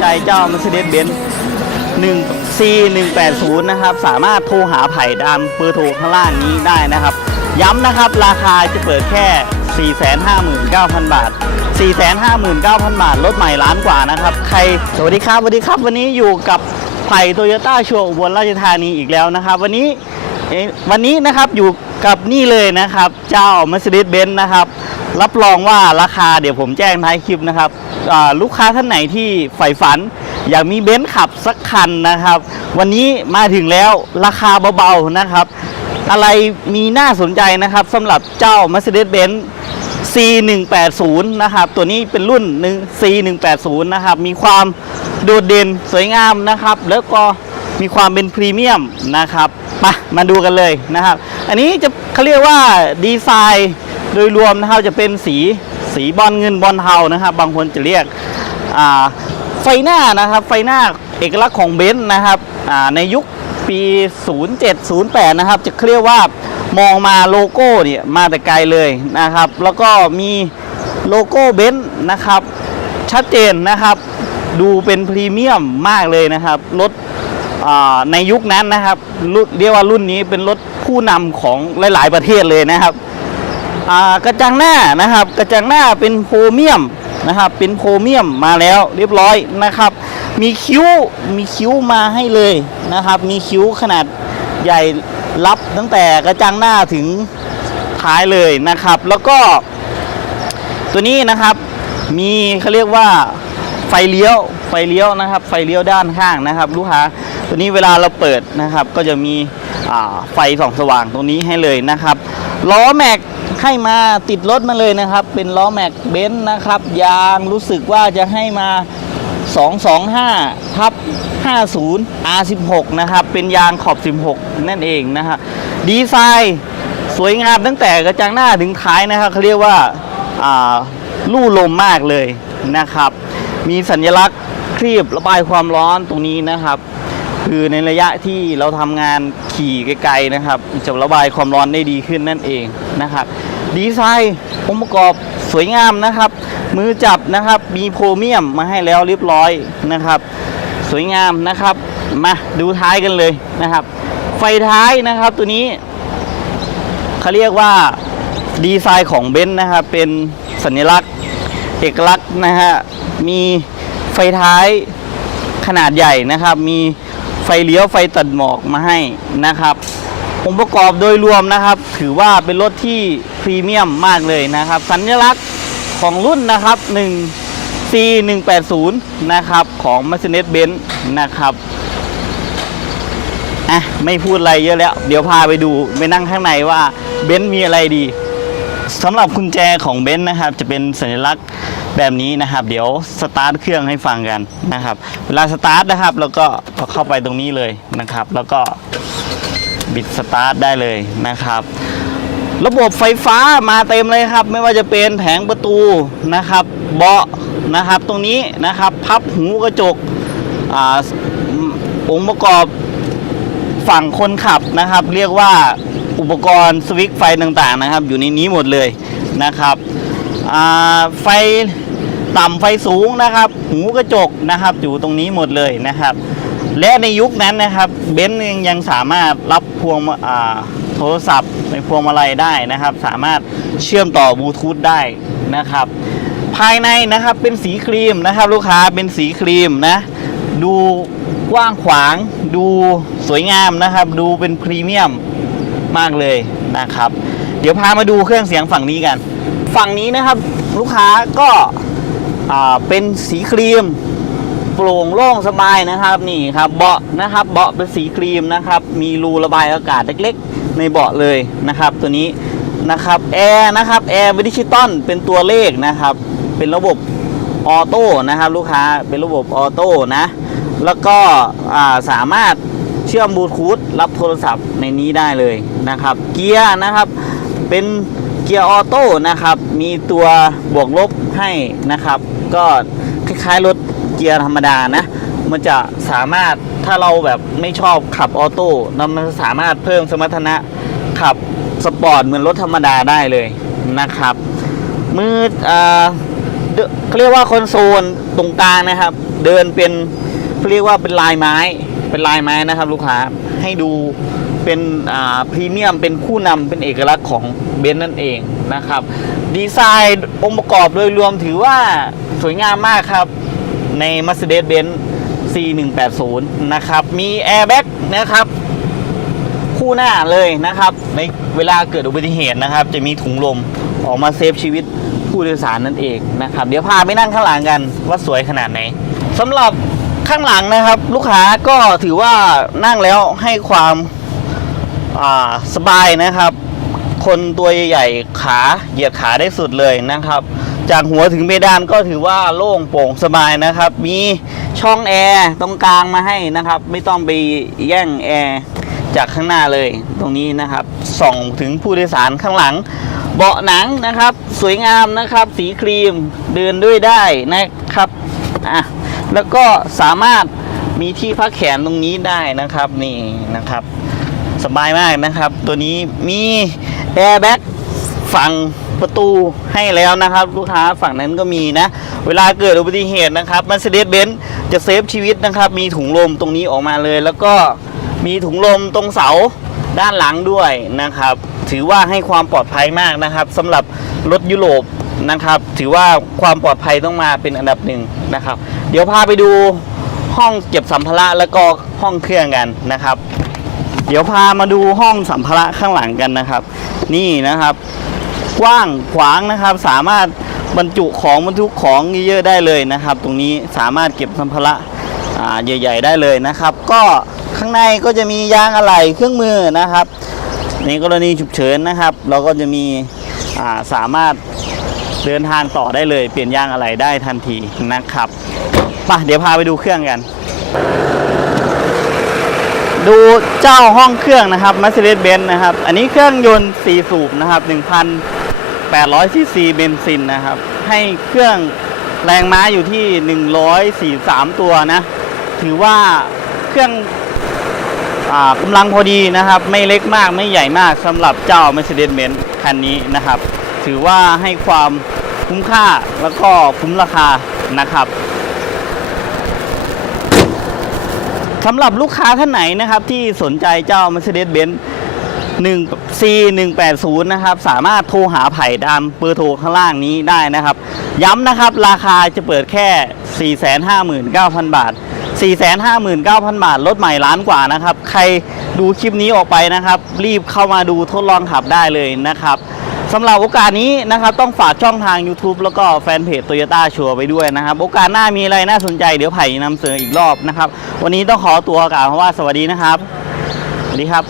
ใจเจ้า Mercedes-Benz 1 C 1 8 0นะครับ สามารถโทรหาไผ่ตามเบอร์โทรข้างล่างนี้ได้นะครับ ย้ำนะครับ ราคาจะเปิดแค่ 459,000 บาท 459,000 บาท รถใหม่ล้านกว่านะครับ ใคร สวัสดีครับ สวัสดีครับ วันนี้อยู่กับไผ่โตโยต้าชัวอุบลราชธานีอีกแล้วนะครับ วันนี้เอ๊ะวันนี้นะครับอยู่ กับนี่เลยนะครับ เจ้า Mercedes-Benz นะครับ รับรองว่าราคาเดี๋ยวผมแจ้งท้ายคลิปนะครับลูกค้าท่านไหนที่ใฝ่ฝัน อยากมีเบนซ์ขับสักคันนะครับ วันนี้มาถึงแล้วราคาเบาๆนะครับ อะไรมีน่าสนใจนะครับสำหรับเจ้า Mercedes-Benz C180 นะครับ ตัวนี้เป็นรุ่นหนึ่ง C180 นะครับ มีความโดดเด่นสวยงามนะครับ แล้วก็มีความเป็นพรีเมียมนะครับ มามาดูกันเลยนะครับ อันนี้จะเขาเรียกว่าดีไซน์โดยรวมนะครับจะเป็นสีสีบอลเงินบอลเทานะครับ บางคนจะเรียกไฟหน้านะครับ ไฟหน้าเอกลักษณ์ของเบนซ์นะครับในยุคปี 0708 นะครับ จะเรียกว่ามองมาโลโก้เนี่ยมาแต่ไกลเลยนะครับ แล้วก็มีโลโก้เบนซ์นะครับ ชัดเจนนะครับ ดูเป็นพรีเมียมมากเลยนะครับ รถ ในยุคนั้นนะครับรุ่นเรียกว่ารุ่นนี้เป็นรถผู้นำของหลาย ๆ ประเทศเลยนะครับกระจังหน้านะครับ กระจังหน้าเป็นโพรเมียมนะครับ เป็นโพรเมียมมาแล้วเรียบร้อยนะครับ มีคิ้วมีคิ้วมาให้เลยนะครับ มีคิ้วขนาดใหญ่รับตั้งแต่กระจังหน้าถึงท้ายเลยนะครับ แล้วก็ตัวนี้นะครับมีเขาเรียกว่า ไฟเลี้ยวไฟเลี้ยวนะครับ ไฟเลี้ยวด้านข้างนะครับ ลูกค้าตัวนี้เวลาเราเปิดนะครับ ก็จะมีไฟส่องสว่างตรงนี้ให้เลยนะครับล้อแม็กให้มาติดรถมาเลยนะครับ เป็นล้อแม็กเบนซ์นะครับ ยางรู้สึกว่าจะให้มา 225ทับ50 R16 นะครับ เป็นยางขอบ 16 นั่นเองนะครับดีไซน์สวยงามตั้งแต่กระจังหน้าถึงท้ายนะครับเขาเรียกว่าลู่ลมมากเลยนะครับ มีสัญลักษณ์ครีบระบายความร้อนตรงนี้นะครับ คือในระยะที่เราทำงานขี่ไกลๆนะครับจะระบายความร้อนได้ดีขึ้นนั่นเองนะครับ ดีไซน์องค์ประกอบสวยงามนะครับ มือจับนะครับมีโพรเมียมมาให้แล้วเรียบร้อยนะครับ สวยงามนะครับ มาดูท้ายกันเลยนะครับ ไฟท้ายนะครับตัวนี้เขาเรียกว่าดีไซน์ของเบนซ์นะครับเป็นสัญลักษณ์เอกลักษณ์นะฮะ มีไฟท้ายขนาดใหญ่นะครับ มีไฟเลี้ยวไฟตัดหมอกมาให้นะครับองค์ประกอบโดยรวมนะครับ ถือว่าเป็นรถที่พรีเมียมมากเลยนะครับ สัญลักษณ์ของรุ่นนะครับ 1 C 1 8 0 นะครับ ของ Mercedes-Benz นะครับอะไม่พูดอะไรเยอะแล้ว เดี๋ยวพาไปดู ไปนั่งข้างในว่าเบนซ์มีอะไรดี สำหรับกุญแจของเบนซ์นะครับ จะเป็นสัญลักษณ์แบบนี้นะครับ เดี๋ยวสตาร์ทเครื่องให้ฟังกันนะครับ เวลาสตาร์ทนะครับ แล้วก็เข้าไปตรงนี้เลยนะครับ แล้วก็บิดสตาร์ทได้เลยนะครับ ระบบไฟฟ้ามาเต็มเลยครับ ไม่ว่าจะเป็นแผงประตูนะครับ เบาะนะครับ ตรงนี้นะครับ พับหูกระจกอองค์ประกอบฝั่งคนขับนะครับ เรียกว่า อุปกรณ์สวิตช์ไฟต่างๆนะครับ อยู่ในนี้หมดเลยนะครับไฟต่ำไฟสูงนะครับ หูกระจกนะครับ อยู่ตรงนี้หมดเลยนะครับ และในยุคนั้นนะครับเบนซ์ยังสามารถรับพวงโทรศัพท์ในพวงมาลัยได้นะครับ สามารถเชื่อมต่อบลูทูธได้นะครับ ภายในนะครับเป็นสีครีมนะครับ ลูกค้าเป็นสีครีมนะดูกว้างขวาง ดูสวยงามนะครับ ดูเป็นพรีเมียม มากเลยนะครับ เดี๋ยวพามาดูเครื่องเสียงฝั่งนี้กัน ฝั่งนี้นะครับลูกค้าก็เป็นสีครีมโปร่งโล่งสบายนะครับนี่ครับเบาะนะครับเบาะเป็นสีครีมนะครับ มีรูระบายอากาศเล็กๆ ในเบาะเลยนะครับ ตัวนี้นะครับแอร์นะครับแอร์ดิจิตอลเป็นตัวเลขนะครับ เป็นระบบออโต้นะครับ ลูกค้าเป็นระบบออโต้นะ แล้วก็สามารถ เชื่อมบลูทูธรับโทรศัพท์ในนี้ได้เลยนะครับ เกียร์นะครับเป็นเกียร์ออโต้นะครับ มีตัวบวกลบให้นะครับ ก็คล้ายๆรถเกียร์ธรรมดานะ มันจะสามารถถ้าเราแบบไม่ชอบขับออโต้มันสามารถเพิ่มสมรรถนะขับสปอร์ตเหมือนรถธรรมดาได้เลยนะครับ มืออ่เดอะเขาเรียกว่าคอนโซลตรงกลางนะครับ เดินเป็นเรียกว่าเป็นลายไม้ เป็นลายไม้นะครับลูกค้าให้ดูเป็นอ่าพรีเมียมเป็นคู่นำเป็นเอกลักษณ์ของเบนซ์นั่นเองนะครับ ดีไซน์องค์ประกอบโดยรวมถือว่าสวยงามมากครับใน Mercedes-Benz C180 นะครับ มีแอร์แบ็กนะครับ คู่หน้าเลยนะครับ ในเวลาเกิดอุบัติเหตุนะครับ จะมีถุงลมออกมาเซฟชีวิตผู้โดยสารนั่นเองนะครับ เดี๋ยวพาไปนั่งข้างหลังกันว่าสวยขนาดไหนสำหรับ ข้างหลังนะครับ ลูกค้าก็ถือว่านั่งแล้วให้ความาสบายนะครับ คนตัวใหญ่ขาเหยียดขาได้สุดเลยนะครับ จากหัวถึงเพดานก็ถือว่าโล่งโปร่งสบายนะครับ มีช่องแอร์ตรงกลางมาให้นะครับ ไม่ต้องไปแย่งแอร์จากข้างหน้าเลยตรงนี้นะครับส่องถึงผู้โดยสารข้างหลัง เบาะหนังนะครับ สวยงามนะครับ สีครีมเดินด้วยได้นะครับอะ แล้วก็สามารถมีที่พักแขนตรงนี้ได้นะครับนี่นะครับ สบายมากนะครับ ตัวนี้มีแอร์แบ็กฝั่งประตูให้แล้วนะครับ ลูกค้าฝั่งนั้นก็มีนะ เวลาเกิดอุบัติเหตุนะครับ Mercedes-Benz จะเซฟชีวิตนะครับ มีถุงลมตรงนี้ออกมาเลย แล้วก็มีถุงลมตรงเสาด้านหลังด้วยนะครับ ถือว่าให้ความปลอดภัยมากนะครับสำหรับรถยุโรป นะครับ ถือว่าความปลอดภัยต้องมาเป็นอันดับหนึ่งนะครับ เดี๋ยวพาไปดูห้องเก็บสัมภาระแล้วก็ห้องเครื่องกันนะครับ เดี๋ยวพามาดูห้องสัมภาระข้างหลังกันนะครับ นี่นะครับ กว้างขวางนะครับ สามารถบรรจุของบรรทุกของเยอะๆได้เลยนะครับ ตรงนี้สามารถเก็บสัมภาระใหญ่ ๆ ได้เลยนะครับ ก็ข้างในก็จะมียางอะไหล่เครื่องมือนะครับ ในกรณีฉุกเฉินนะครับ เราก็จะมีาสามารถ เดินทางต่อได้เลยเปลี่ยนยางอะไหล่ได้ทันทีนะครับมาเดี๋ยวพาไปดูเครื่องกัน ดูเจ้าห้องเครื่องนะครับ Mercedes-Benz นะครับ อันนี้เครื่องยนต์ 4 สูบนะครับ 1,800ซีซีเบนซินนะครับ ให้เครื่องแรงม้าอยู่ที่ 143 ตัวนะ ถือว่าเครื่องอ่ากำลังพอดีนะครับ ไม่เล็กมากไม่ใหญ่มากสำหรับเจ้า Mercedes-Benz คันนี้นะครับ ถือว่าให้ความ คุ้มค่าแล้วก็คุ้มราคานะครับสำหรับลูกค้าท่านไหนนะครับ ที่สนใจเจ้า Mercedes-Benz 1 C 1 8 0นะครับสามารถโทรหาไผ่ตามเบอร์โทรข้างล่างนี้ได้นะครับ ย้ำนะครับราคาจะเปิดแค่ 459,000 บาท 459,000 บาทรถใหม่ล้านกว่านะครับ ใครดูคลิปนี้ออกไปนะครับ รีบเข้ามาดูทดลองขับได้เลยนะครับ สำหรับโอกาสนี้นะครับต้องฝากช่องทาง YouTube แล้วก็แฟนเพจ Toyota ชัวร์ไปด้วยนะครับ โอกาสหน้ามีอะไรน่าสนใจเดี๋ยวไผ่นำเสนออีกรอบนะครับ วันนี้ต้องขอตัวกล่าวคำว่าสวัสดีนะครับ สวัสดีครับ